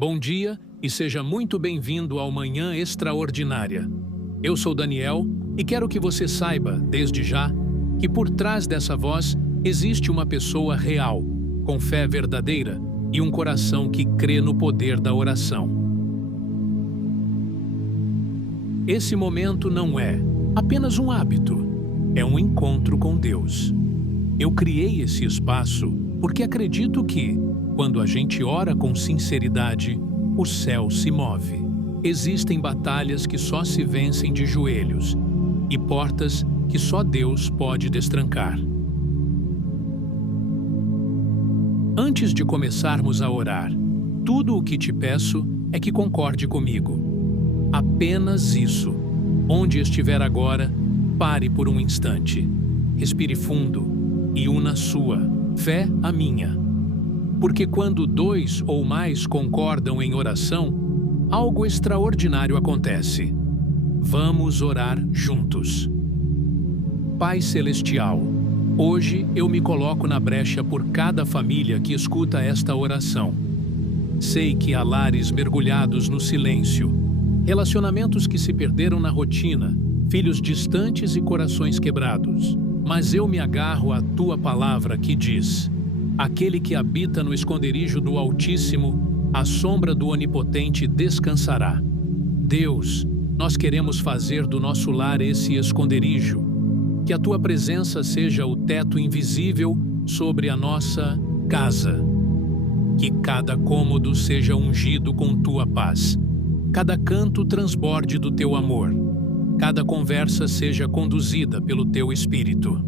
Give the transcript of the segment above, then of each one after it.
Bom dia e seja muito bem-vindo ao Manhã Extraordinária. Eu sou Daniel e quero que você saiba, desde já, que por trás dessa voz existe uma pessoa real, com fé verdadeira e um coração que crê no poder da oração. Esse momento não é apenas um hábito, é um encontro com Deus. Eu criei esse espaço porque acredito que, quando a gente ora com sinceridade, o céu se move. Existem batalhas que só se vencem de joelhos e portas que só Deus pode destrancar. Antes de começarmos a orar, tudo o que te peço é que concorde comigo. Apenas isso. Onde estiver agora, pare por um instante. Respire fundo e una sua fé à minha. Porque quando dois ou mais concordam em oração, algo extraordinário acontece. Vamos orar juntos. Pai Celestial, hoje eu me coloco na brecha por cada família que escuta esta oração. Sei que há lares mergulhados no silêncio, relacionamentos que se perderam na rotina, filhos distantes e corações quebrados. Mas eu me agarro à tua palavra que diz: aquele que habita no esconderijo do Altíssimo, à sombra do Onipotente descansará. Deus, nós queremos fazer do nosso lar esse esconderijo. Que a tua presença seja o teto invisível sobre a nossa casa. Que cada cômodo seja ungido com tua paz. Cada canto transborde do teu amor. Cada conversa seja conduzida pelo teu Espírito.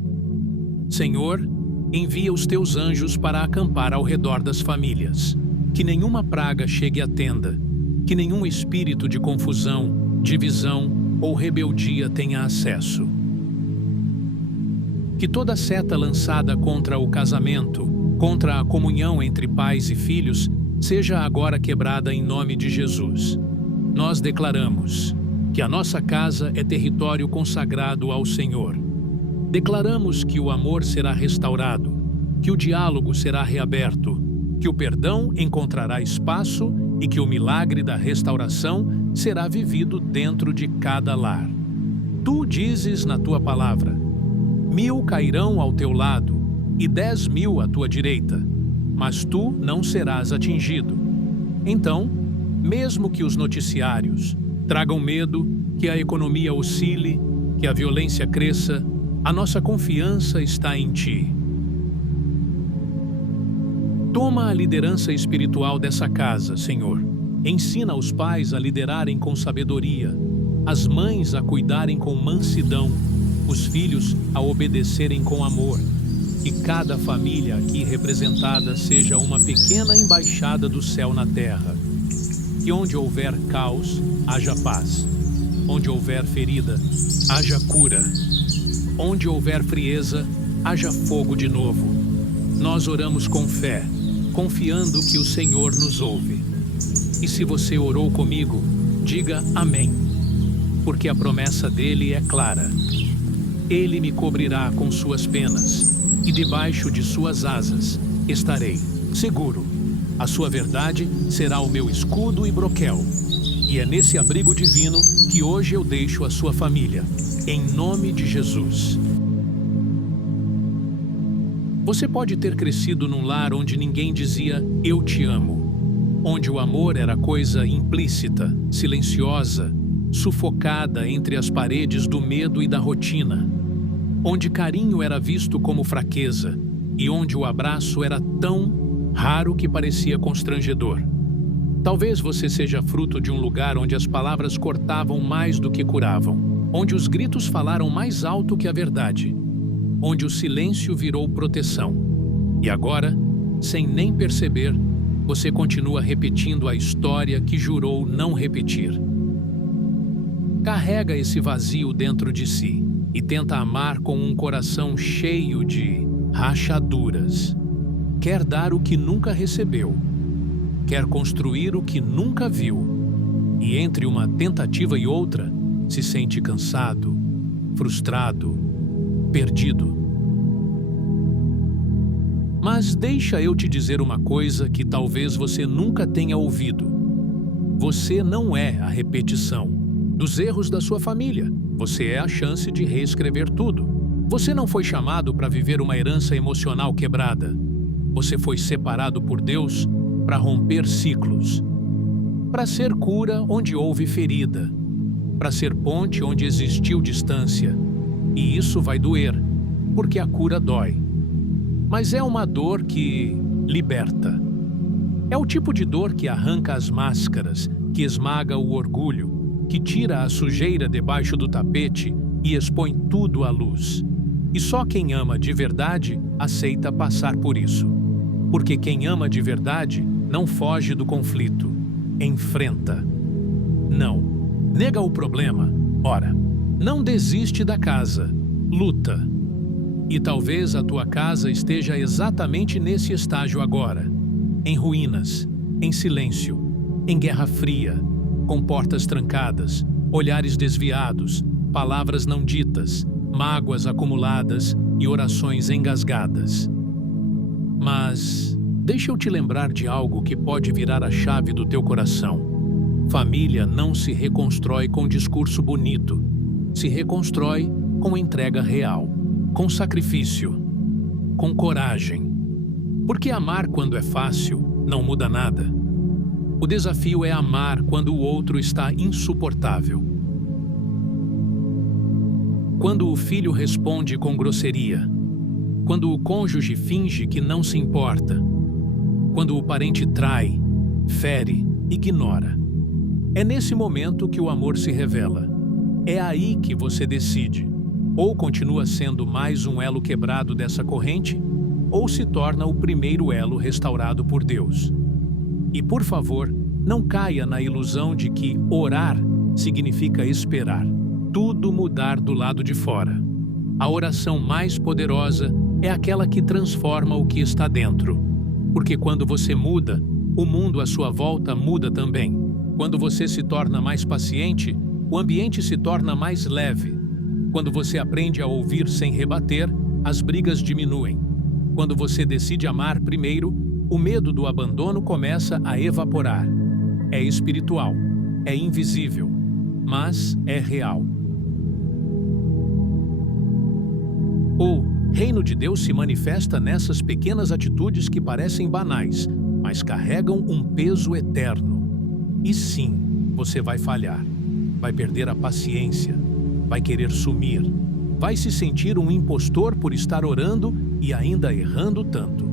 Senhor, envia os teus anjos para acampar ao redor das famílias. Que nenhuma praga chegue à tenda. Que nenhum espírito de confusão, divisão ou rebeldia tenha acesso. Que toda seta lançada contra o casamento, contra a comunhão entre pais e filhos, seja agora quebrada em nome de Jesus. Nós declaramos que a nossa casa é território consagrado ao Senhor. Declaramos que o amor será restaurado, que o diálogo será reaberto, que o perdão encontrará espaço e que o milagre da restauração será vivido dentro de cada lar. Tu dizes na tua palavra: 1000 cairão ao teu lado e 10.000 à tua direita, mas tu não serás atingido. Então, mesmo que os noticiários tragam medo, que a economia oscile, que a violência cresça, a nossa confiança está em Ti. Toma a liderança espiritual dessa casa, Senhor. Ensina os pais a liderarem com sabedoria, as mães a cuidarem com mansidão, os filhos a obedecerem com amor. Que cada família aqui representada seja uma pequena embaixada do céu na terra. Que onde houver caos, haja paz. Onde houver ferida, haja cura. Onde houver frieza, haja fogo de novo. Nós oramos com fé, confiando que o Senhor nos ouve. E se você orou comigo, diga amém, porque a promessa dele é clara. Ele me cobrirá com suas penas, e debaixo de suas asas estarei seguro. A sua verdade será o meu escudo e broquel. E é nesse abrigo divino que hoje eu deixo a sua família. Em nome de Jesus. Você pode ter crescido num lar onde ninguém dizia "eu te amo", onde o amor era coisa implícita, silenciosa, sufocada entre as paredes do medo e da rotina, onde carinho era visto como fraqueza e onde o abraço era tão raro que parecia constrangedor. Talvez você seja fruto de um lugar onde as palavras cortavam mais do que curavam, onde os gritos falaram mais alto que a verdade, onde o silêncio virou proteção. E agora, sem nem perceber, você continua repetindo a história que jurou não repetir. Carrega esse vazio dentro de si e tenta amar com um coração cheio de rachaduras. Quer dar o que nunca recebeu. Quer construir o que nunca viu. E entre uma tentativa e outra, se sente cansado, frustrado, perdido. Mas deixa eu te dizer uma coisa que talvez você nunca tenha ouvido. Você não é a repetição dos erros da sua família. Você é a chance de reescrever tudo. Você não foi chamado para viver uma herança emocional quebrada. Você foi separado por Deus para romper ciclos, para ser cura onde houve ferida, para ser ponte onde existiu distância. E isso vai doer, porque a cura dói. Mas é uma dor que liberta. É o tipo de dor que arranca as máscaras, que esmaga o orgulho, que tira a sujeira debaixo do tapete e expõe tudo à luz. E só quem ama de verdade aceita passar por isso. Porque quem ama de verdade não foge do conflito, enfrenta. Não. Nega o problema, ora. Não desiste da casa, luta. E talvez a tua casa esteja exatamente nesse estágio agora. Em ruínas, em silêncio, em guerra fria, com portas trancadas, olhares desviados, palavras não ditas, mágoas acumuladas e orações engasgadas. Mas deixa eu te lembrar de algo que pode virar a chave do teu coração. Família não se reconstrói com discurso bonito, se reconstrói com entrega real, com sacrifício, com coragem. Porque amar quando é fácil não muda nada. O desafio é amar quando o outro está insuportável. Quando o filho responde com grosseria, quando o cônjuge finge que não se importa, quando o parente trai, fere, ignora. É nesse momento que o amor se revela. É aí que você decide. Ou continua sendo mais um elo quebrado dessa corrente, ou se torna o primeiro elo restaurado por Deus. E, por favor, não caia na ilusão de que orar significa esperar tudo mudar do lado de fora. A oração mais poderosa é aquela que transforma o que está dentro. Porque quando você muda, o mundo à sua volta muda também. Quando você se torna mais paciente, o ambiente se torna mais leve. Quando você aprende a ouvir sem rebater, as brigas diminuem. Quando você decide amar primeiro, o medo do abandono começa a evaporar. É espiritual, é invisível, mas é real. O reino de Deus se manifesta nessas pequenas atitudes que parecem banais, mas carregam um peso eterno. E sim, você vai falhar, vai perder a paciência, vai querer sumir, vai se sentir um impostor por estar orando e ainda errando tanto.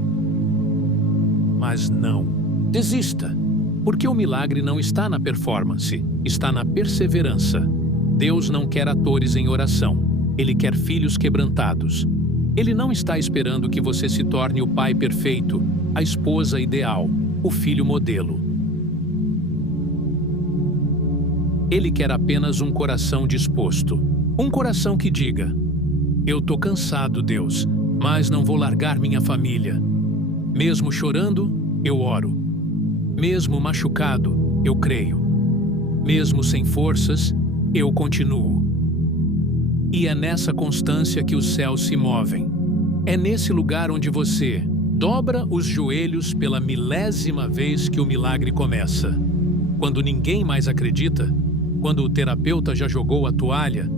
Mas não, desista, porque o milagre não está na performance, está na perseverança. Deus não quer atores em oração, Ele quer filhos quebrantados. Ele não está esperando que você se torne o pai perfeito, a esposa ideal, o filho modelo. Ele quer apenas um coração disposto. Um coração que diga: eu tô cansado, Deus, mas não vou largar minha família. Mesmo chorando, eu oro. Mesmo machucado, eu creio. Mesmo sem forças, eu continuo. E é nessa constância que os céus se movem. É nesse lugar onde você dobra os joelhos pela milésima vez que o milagre começa. Quando ninguém mais acredita, quando o terapeuta já jogou a toalha,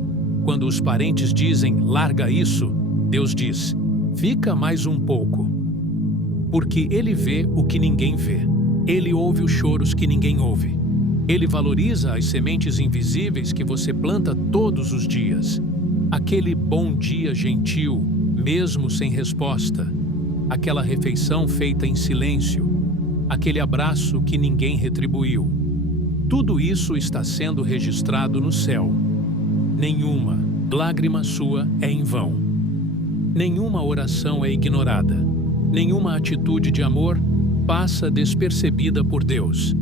quando os parentes dizem, larga isso, Deus diz, fica mais um pouco. Porque Ele vê o que ninguém vê. Ele ouve os choros que ninguém ouve. Ele valoriza as sementes invisíveis que você planta todos os dias. Aquele bom dia gentil, mesmo sem resposta. Aquela refeição feita em silêncio. Aquele abraço que ninguém retribuiu. Tudo isso está sendo registrado no céu. Nenhuma lágrima sua é em vão. Nenhuma oração é ignorada. Nenhuma atitude de amor passa despercebida por Deus.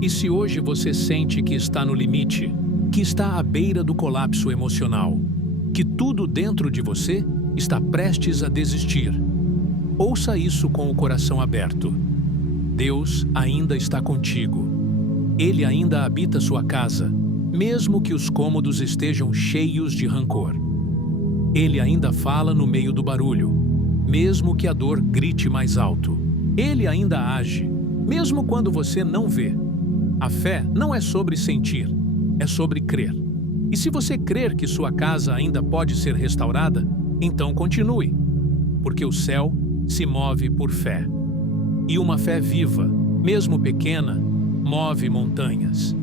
E se hoje você sente que está no limite, que está à beira do colapso emocional, que tudo dentro de você está prestes a desistir, ouça isso com o coração aberto. Deus ainda está contigo. Ele ainda habita sua casa, mesmo que os cômodos estejam cheios de rancor. Ele ainda fala no meio do barulho, mesmo que a dor grite mais alto. Ele ainda age, mesmo quando você não vê. A fé não é sobre sentir, é sobre crer. E se você crer que sua casa ainda pode ser restaurada, então continue, porque o céu se move por fé. E uma fé viva, mesmo pequena, move montanhas.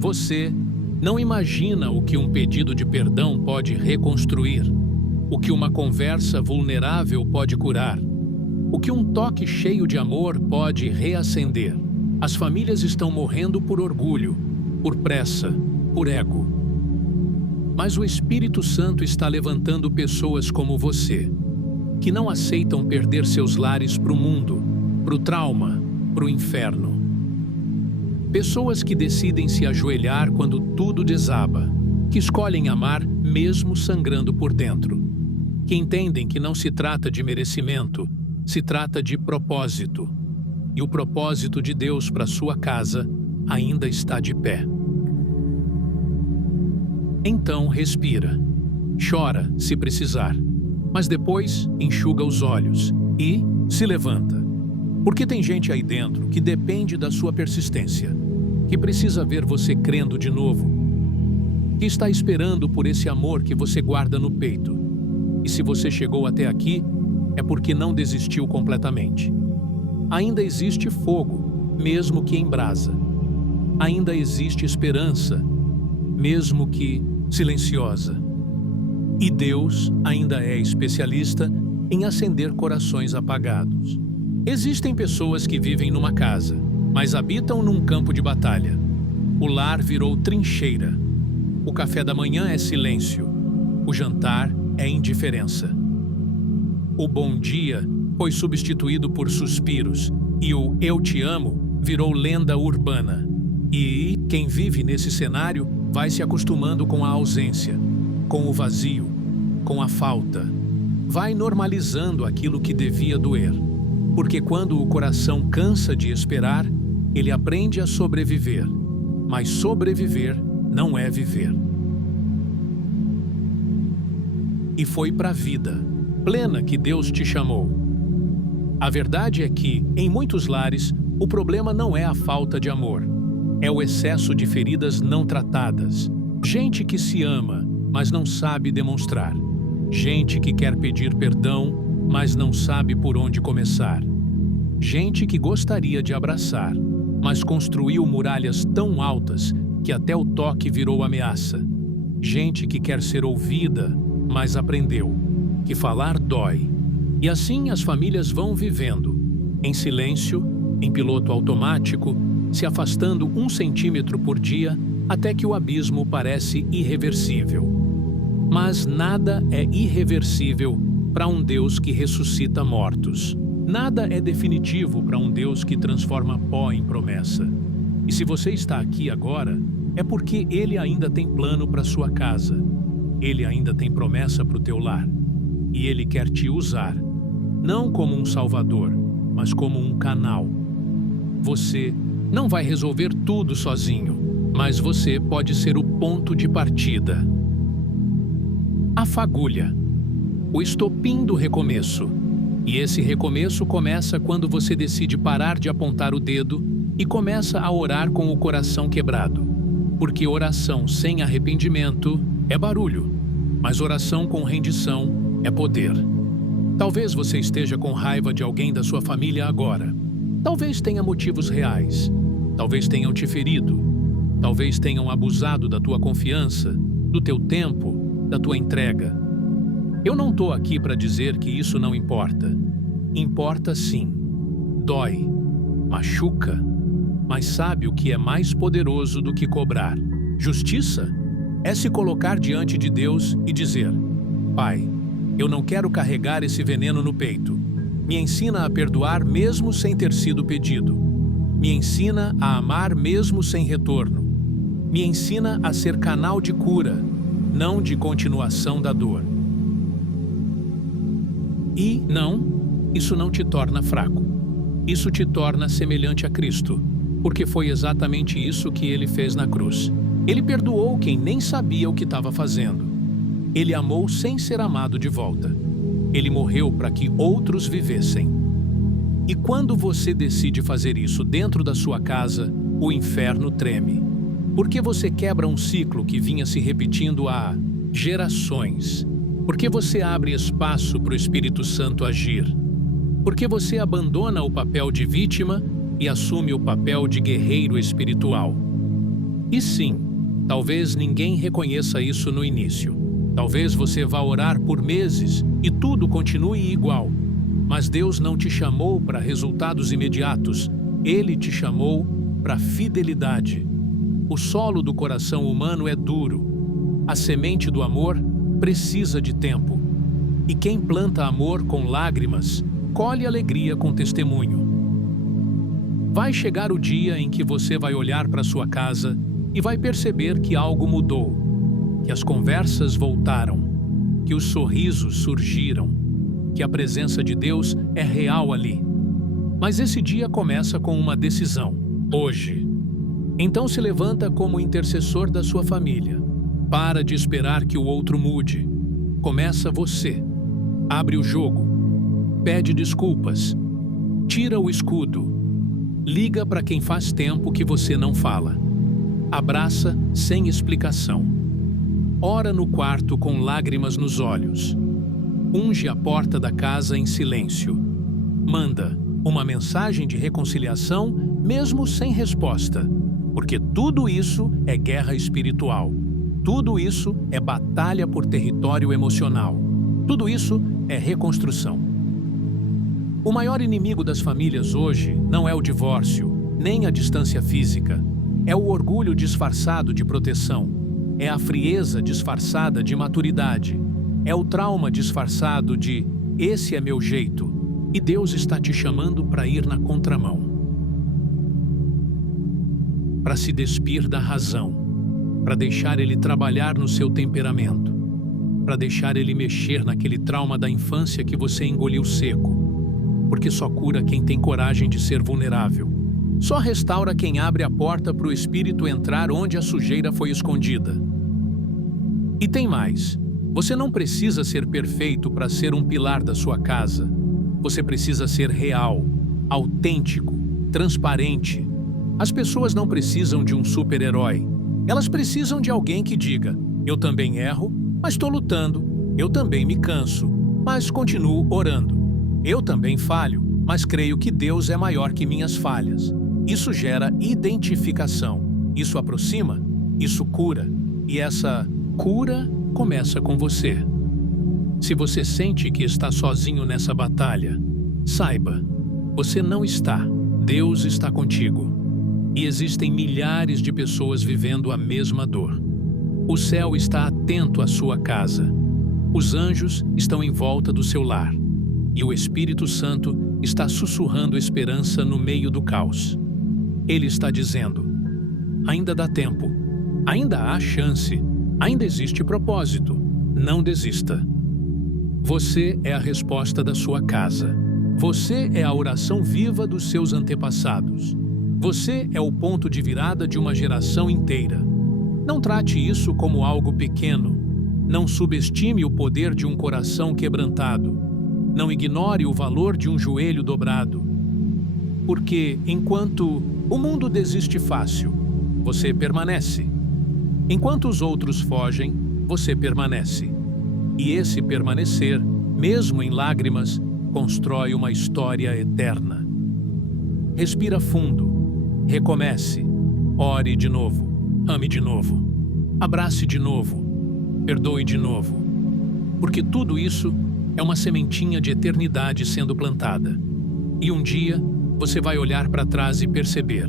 Você não imagina o que um pedido de perdão pode reconstruir, o que uma conversa vulnerável pode curar, o que um toque cheio de amor pode reacender. As famílias estão morrendo por orgulho, por pressa, por ego. Mas o Espírito Santo está levantando pessoas como você, que não aceitam perder seus lares para o mundo, para o trauma, para o inferno. Pessoas que decidem se ajoelhar quando tudo desaba, que escolhem amar mesmo sangrando por dentro, que entendem que não se trata de merecimento, se trata de propósito. E o propósito de Deus para sua casa ainda está de pé. Então respira, chora se precisar, mas depois enxuga os olhos e se levanta. Porque tem gente aí dentro que depende da sua persistência, que precisa ver você crendo de novo, que está esperando por esse amor que você guarda no peito. E se você chegou até aqui, é porque não desistiu completamente. Ainda existe fogo, mesmo que em brasa. Ainda existe esperança, mesmo que silenciosa. E Deus ainda é especialista em acender corações apagados. Existem pessoas que vivem numa casa, mas habitam num campo de batalha. O lar virou trincheira. O café da manhã é silêncio. O jantar é indiferença. O bom dia foi substituído por suspiros e o eu te amo virou lenda urbana. E quem vive nesse cenário vai se acostumando com a ausência, com o vazio, com a falta. Vai normalizando aquilo que devia doer. Porque quando o coração cansa de esperar, ele aprende a sobreviver. Mas sobreviver não é viver. E foi para a vida plena que Deus te chamou. A verdade é que, em muitos lares, o problema não é a falta de amor. É o excesso de feridas não tratadas. Gente que se ama, mas não sabe demonstrar. Gente que quer pedir perdão, mas não sabe por onde começar. Gente que gostaria de abraçar, mas construiu muralhas tão altas que até o toque virou ameaça. Gente que quer ser ouvida, mas aprendeu que falar dói. E assim as famílias vão vivendo, em silêncio, em piloto automático, se afastando 1 centímetro por dia, até que o abismo parece irreversível. Mas nada é irreversível para um Deus que ressuscita mortos. Nada é definitivo para um Deus que transforma pó em promessa. E se você está aqui agora, é porque Ele ainda tem plano para sua casa. Ele ainda tem promessa para o teu lar. E Ele quer te usar, não como um salvador, mas como um canal. Você não vai resolver tudo sozinho, mas você pode ser o ponto de partida. A fagulha, o estopim do recomeço. E esse recomeço começa quando você decide parar de apontar o dedo e começa a orar com o coração quebrado. Porque oração sem arrependimento é barulho, mas oração com rendição é poder. Talvez você esteja com raiva de alguém da sua família agora. Talvez tenha motivos reais. Talvez tenham te ferido. Talvez tenham abusado da tua confiança, do teu tempo, da tua entrega. Eu não estou aqui para dizer que isso não importa. Importa sim. Dói, machuca, mas sabe o que é mais poderoso do que cobrar? Justiça? É se colocar diante de Deus e dizer: Pai, eu não quero carregar esse veneno no peito. Me ensina a perdoar mesmo sem ter sido pedido. Me ensina a amar mesmo sem retorno. Me ensina a ser canal de cura, não de continuação da dor. E não, isso não te torna fraco. Isso te torna semelhante a Cristo, porque foi exatamente isso que Ele fez na cruz. Ele perdoou quem nem sabia o que estava fazendo. Ele amou sem ser amado de volta. Ele morreu para que outros vivessem. E quando você decide fazer isso dentro da sua casa, o inferno treme. Porque você quebra um ciclo que vinha se repetindo há gerações. Porque você abre espaço para o Espírito Santo agir. Porque você abandona o papel de vítima e assume o papel de guerreiro espiritual. E sim, talvez ninguém reconheça isso no início. Talvez você vá orar por meses e tudo continue igual. Mas Deus não te chamou para resultados imediatos. Ele te chamou para fidelidade. O solo do coração humano é duro. A semente do amor precisa de tempo. E quem planta amor com lágrimas, colhe alegria com testemunho. Vai chegar o dia em que você vai olhar para sua casa e vai perceber que algo mudou, que as conversas voltaram, que os sorrisos surgiram, que a presença de Deus é real ali. Mas esse dia começa com uma decisão, hoje. Então se levanta como intercessor da sua família. Para de esperar que o outro mude. Começa você. Abre o jogo. Pede desculpas. Tira o escudo. Liga para quem faz tempo que você não fala. Abraça sem explicação. Ora no quarto com lágrimas nos olhos. Unge a porta da casa em silêncio. Manda uma mensagem de reconciliação, mesmo sem resposta. Porque tudo isso é guerra espiritual. Tudo isso é batalha por território emocional. Tudo isso é reconstrução. O maior inimigo das famílias hoje não é o divórcio, nem a distância física. É o orgulho disfarçado de proteção. É a frieza disfarçada de maturidade. É o trauma disfarçado de "esse é meu jeito", e Deus está te chamando para ir na contramão. Para se despir da razão, para deixar Ele trabalhar no seu temperamento, para deixar Ele mexer naquele trauma da infância que você engoliu seco, porque só cura quem tem coragem de ser vulnerável. Só restaura quem abre a porta para o Espírito entrar onde a sujeira foi escondida. E tem mais. Você não precisa ser perfeito para ser um pilar da sua casa. Você precisa ser real, autêntico, transparente. As pessoas não precisam de um super-herói. Elas precisam de alguém que diga: eu também erro, mas estou lutando. Eu também me canso, mas continuo orando. Eu também falho, mas creio que Deus é maior que minhas falhas. Isso gera identificação. Isso aproxima, isso cura. E essa cura começa com você. Se você sente que está sozinho nessa batalha, saiba, você não está. Deus está contigo. E existem milhares de pessoas vivendo a mesma dor. O céu está atento à sua casa. Os anjos estão em volta do seu lar. E o Espírito Santo está sussurrando esperança no meio do caos. Ele está dizendo: ainda dá tempo, ainda há chance, ainda existe propósito. Não desista. Você é a resposta da sua casa. Você é a oração viva dos seus antepassados. Você é o ponto de virada de uma geração inteira. Não trate isso como algo pequeno. Não subestime o poder de um coração quebrantado. Não ignore o valor de um joelho dobrado. Porque, enquanto o mundo desiste fácil, você permanece. Enquanto os outros fogem, você permanece. E esse permanecer, mesmo em lágrimas, constrói uma história eterna. Respira fundo. Recomece. Ore de novo. Ame de novo. Abrace de novo. Perdoe de novo. Porque tudo isso é uma sementinha de eternidade sendo plantada. E um dia, você vai olhar para trás e perceber: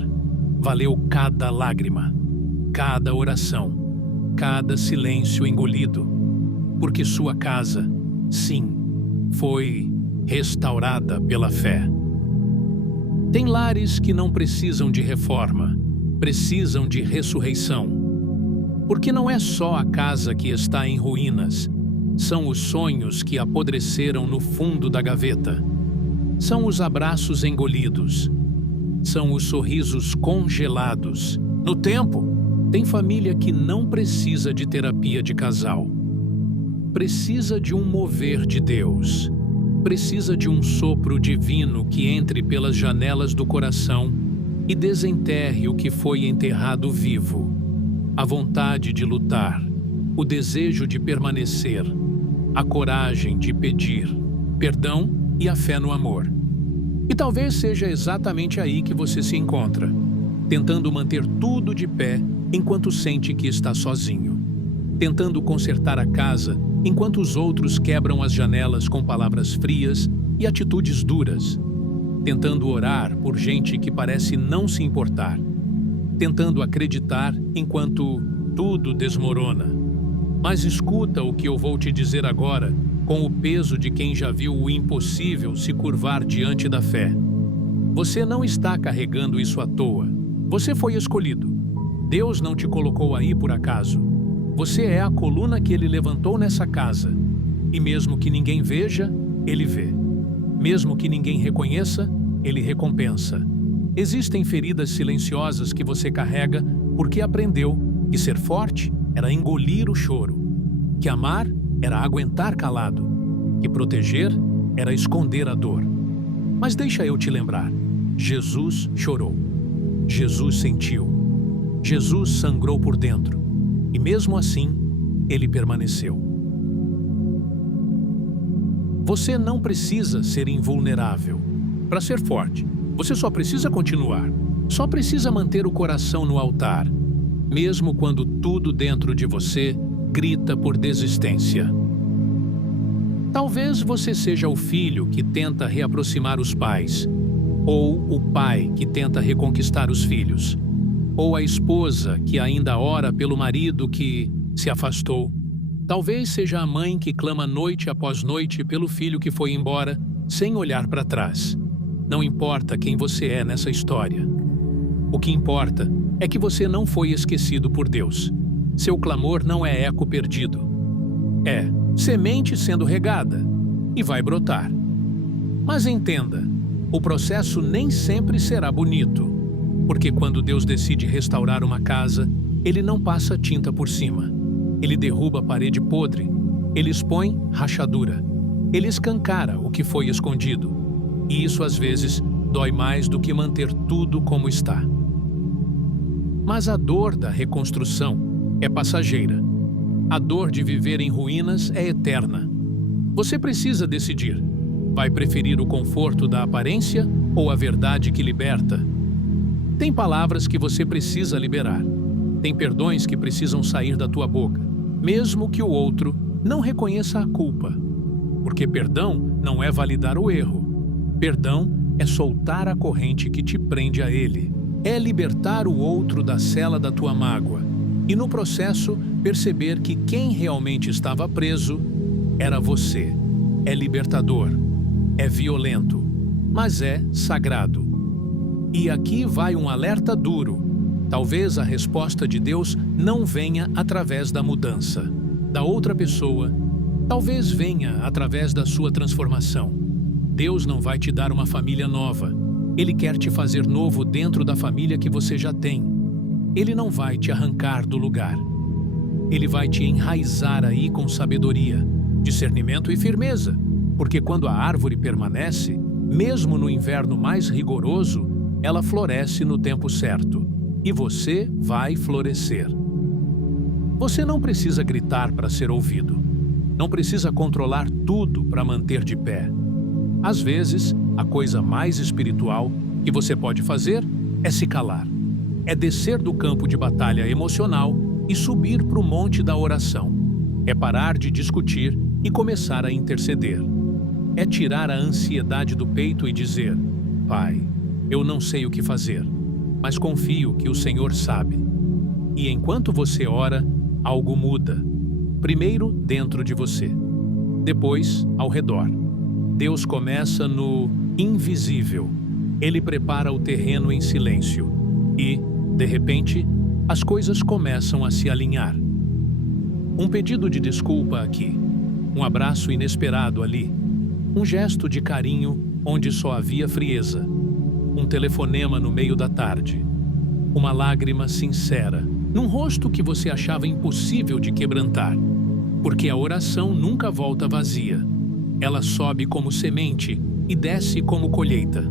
valeu cada lágrima, cada oração, cada silêncio engolido. Porque sua casa, sim, foi restaurada pela fé. Tem lares que não precisam de reforma, precisam de ressurreição. Porque não é só a casa que está em ruínas, são os sonhos que apodreceram no fundo da gaveta. São os abraços engolidos, são os sorrisos congelados. No tempo, tem família que não precisa de terapia de casal. Precisa de um mover de Deus. Precisa de um sopro divino que entre pelas janelas do coração e desenterre o que foi enterrado vivo: a vontade de lutar, o desejo de permanecer, a coragem de pedir, perdão e a fé no amor. E talvez seja exatamente aí que você se encontra, tentando manter tudo de pé enquanto sente que está sozinho, tentando consertar a casa enquanto os outros quebram as janelas com palavras frias e atitudes duras, tentando orar por gente que parece não se importar, tentando acreditar enquanto tudo desmorona. Mas escuta o que eu vou te dizer agora, com o peso de quem já viu o impossível se curvar diante da fé. Você não está carregando isso à toa. Você foi escolhido. Deus não te colocou aí por acaso. Você é a coluna que Ele levantou nessa casa. E mesmo que ninguém veja, Ele vê. Mesmo que ninguém reconheça, Ele recompensa. Existem feridas silenciosas que você carrega porque aprendeu que ser forte era engolir o choro, que amar era aguentar calado, que proteger era esconder a dor. Mas deixa eu te lembrar, Jesus chorou, Jesus sentiu, Jesus sangrou por dentro, e mesmo assim, Ele permaneceu. Você não precisa ser invulnerável para ser forte. Você só precisa continuar, só precisa manter o coração no altar, mesmo quando tudo dentro de você grita por desistência. Talvez você seja o filho que tenta reaproximar os pais, ou o pai que tenta reconquistar os filhos, ou a esposa que ainda ora pelo marido que se afastou. Talvez seja a mãe que clama noite após noite pelo filho que foi embora, sem olhar para trás. Não importa quem você é nessa história. O que importa é que você não foi esquecido por Deus. Seu clamor não é eco perdido. É semente sendo regada e vai brotar. Mas entenda, o processo nem sempre será bonito, porque quando Deus decide restaurar uma casa, Ele não passa tinta por cima. Ele derruba a parede podre, Ele expõe rachadura, Ele escancara o que foi escondido. E isso às vezes dói mais do que manter tudo como está. Mas a dor da reconstrução é passageira. A dor de viver em ruínas é eterna. Você precisa decidir. Vai preferir o conforto da aparência ou a verdade que liberta? Tem palavras que você precisa liberar. Tem perdões que precisam sair da tua boca, mesmo que o outro não reconheça a culpa. Porque perdão não é validar o erro. Perdão é soltar a corrente que te prende a ele. É libertar o outro da cela da tua mágoa. E no processo, perceber que quem realmente estava preso era você. É libertador. É violento. Mas é sagrado. E aqui vai um alerta duro. Talvez a resposta de Deus não venha através da mudança da outra pessoa. Talvez venha através da sua transformação. Deus não vai te dar uma família nova. Ele quer te fazer novo dentro da família que você já tem. Ele não vai te arrancar do lugar. Ele vai te enraizar aí com sabedoria, discernimento e firmeza. Porque quando a árvore permanece, mesmo no inverno mais rigoroso, ela floresce no tempo certo. E você vai florescer. Você não precisa gritar para ser ouvido. Não precisa controlar tudo para manter de pé. Às vezes, a coisa mais espiritual que você pode fazer é se calar. É descer do campo de batalha emocional e subir para o monte da oração. É parar de discutir e começar a interceder. É tirar a ansiedade do peito e dizer: Pai, eu não sei o que fazer, mas confio que o Senhor sabe. E enquanto você ora, algo muda. Primeiro dentro de você, depois ao redor. Deus começa no invisível. Ele prepara o terreno em silêncio. E, de repente, as coisas começam a se alinhar. Um pedido de desculpa aqui. Um abraço inesperado ali. Um gesto de carinho onde só havia frieza. Um telefonema no meio da tarde. Uma lágrima sincera, num rosto que você achava impossível de quebrantar. Porque a oração nunca volta vazia. Ela sobe como semente e desce como colheita.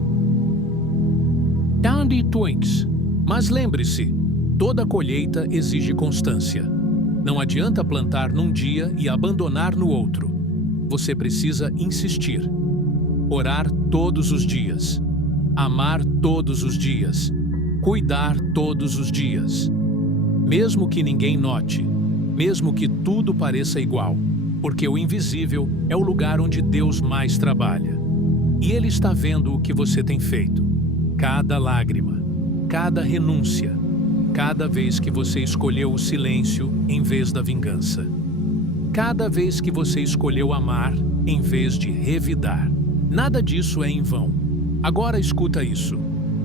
Andy Twinks. Mas lembre-se, toda colheita exige constância. Não adianta plantar num dia e abandonar no outro. Você precisa insistir. Orar todos os dias. Amar todos os dias. Cuidar todos os dias. Mesmo que ninguém note, mesmo que tudo pareça igual, porque o invisível é o lugar onde Deus mais trabalha. E Ele está vendo o que você tem feito. Cada lágrima, cada renúncia, cada vez que você escolheu o silêncio em vez da vingança. Cada vez que você escolheu amar em vez de revidar. Nada disso é em vão. Agora escuta isso.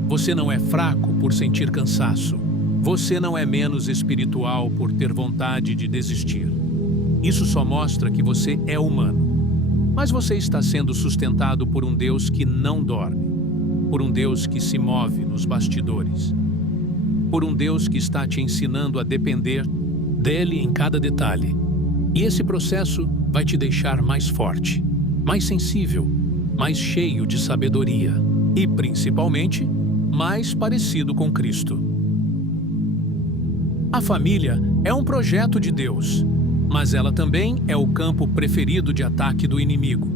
Você não é fraco por sentir cansaço. Você não é menos espiritual por ter vontade de desistir. Isso só mostra que você é humano. Mas você está sendo sustentado por um Deus que não dorme. Por um Deus que se move nos bastidores. Por um Deus que está te ensinando a depender dele em cada detalhe. E esse processo vai te deixar mais forte, mais sensível, mais cheio de sabedoria e, principalmente, mais parecido com Cristo. A família é um projeto de Deus, mas ela também é o campo preferido de ataque do inimigo,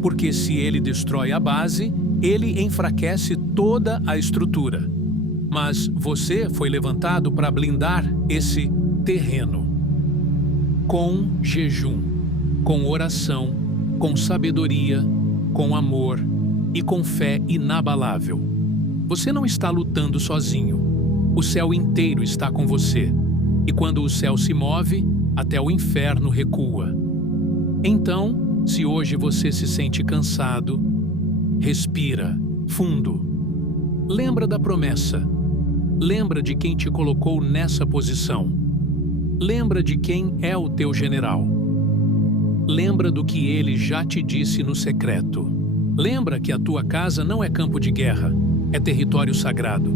porque se ele destrói a base, ele enfraquece toda a estrutura. Mas você foi levantado para blindar esse terreno. Com jejum, com oração, com sabedoria, com amor e com fé inabalável. Você não está lutando sozinho. O céu inteiro está com você. E quando o céu se move, até o inferno recua. Então, se hoje você se sente cansado, respira fundo. Lembra da promessa. Lembra de quem te colocou nessa posição. Lembra de quem é o teu general. Lembra do que ele já te disse no secreto. Lembra que a tua casa não é campo de guerra, é território sagrado.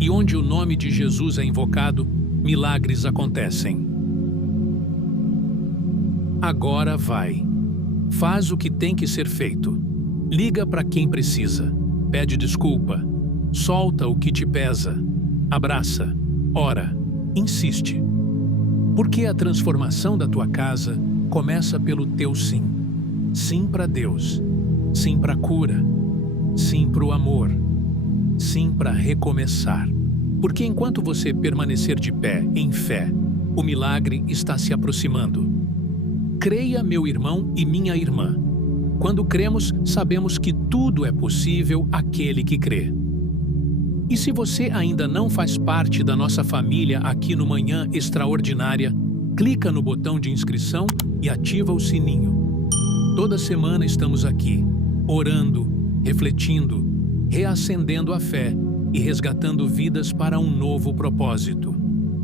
E onde o nome de Jesus é invocado, milagres acontecem. Agora vai. Faz o que tem que ser feito. Liga para quem precisa. Pede desculpa. Solta o que te pesa. Abraça. Ora. Insiste. Porque a transformação da tua casa começa pelo teu sim. Sim para Deus. Sim para a cura. Sim para o amor. Sim para recomeçar. Porque enquanto você permanecer de pé, em fé, o milagre está se aproximando. Creia, meu irmão e minha irmã. Quando cremos, sabemos que tudo é possível àquele que crê. E se você ainda não faz parte da nossa família aqui no Manhã Extraordinária, clica no botão de inscrição e ativa o sininho. Toda semana estamos aqui, orando, refletindo, reacendendo a fé e resgatando vidas para um novo propósito.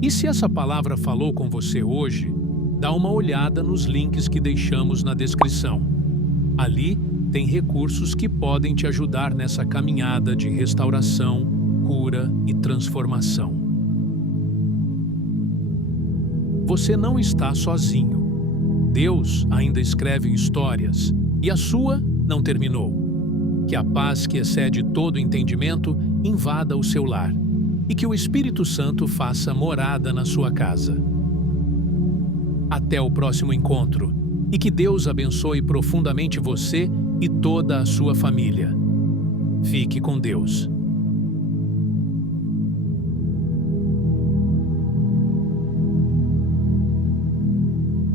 E se essa palavra falou com você hoje, dá uma olhada nos links que deixamos na descrição. Ali tem recursos que podem te ajudar nessa caminhada de restauração, cura e transformação. Você não está sozinho. Deus ainda escreve histórias e a sua não terminou. Que a paz que excede todo entendimento invada o seu lar e que o Espírito Santo faça morada na sua casa. Até o próximo encontro e que Deus abençoe profundamente você e toda a sua família. Fique com Deus.